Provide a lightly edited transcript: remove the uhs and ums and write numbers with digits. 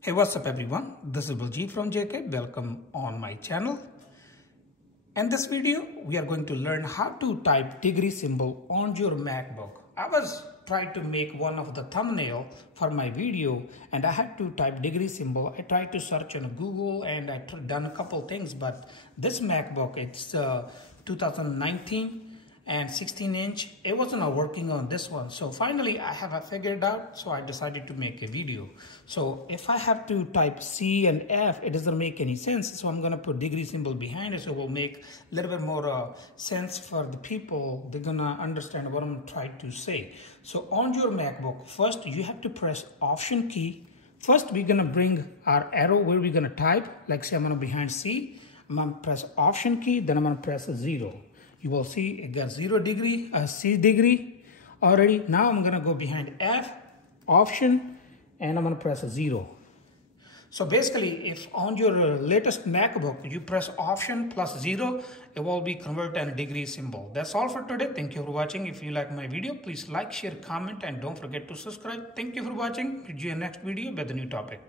Hey, what's up everyone? This is Baljit from JK. Welcome on my channel. In this video, we are going to learn how to type degree symbol on your MacBook. I was trying to make one of the thumbnail for my video and I had to type degree symbol. I tried to search on Google and I done a couple things, but this MacBook, it's 2019 and 16-inch. It wasn't working on this one. So finally I have figured out, so I decided to make a video. So if I have to type C and F, it doesn't make any sense. So I'm gonna put degree symbol behind it, so it will make a little bit more sense for the people. They're gonna understand what I'm trying to say. So on your MacBook, first you have to press Option key. First we're gonna bring our arrow where we're gonna type, like say I'm gonna behind C. I'm gonna press Option key, then I'm gonna press 0. You will see it got 0 degree, C degree already. Now I'm gonna go behind F, Option, and I'm gonna press 0. So basically, if on your latest MacBook, you press Option plus 0, it will be converted to a degree symbol. That's all for today. Thank you for watching. If you like my video, please like, share, comment, and don't forget to subscribe. Thank you for watching. See you in next video with a new topic.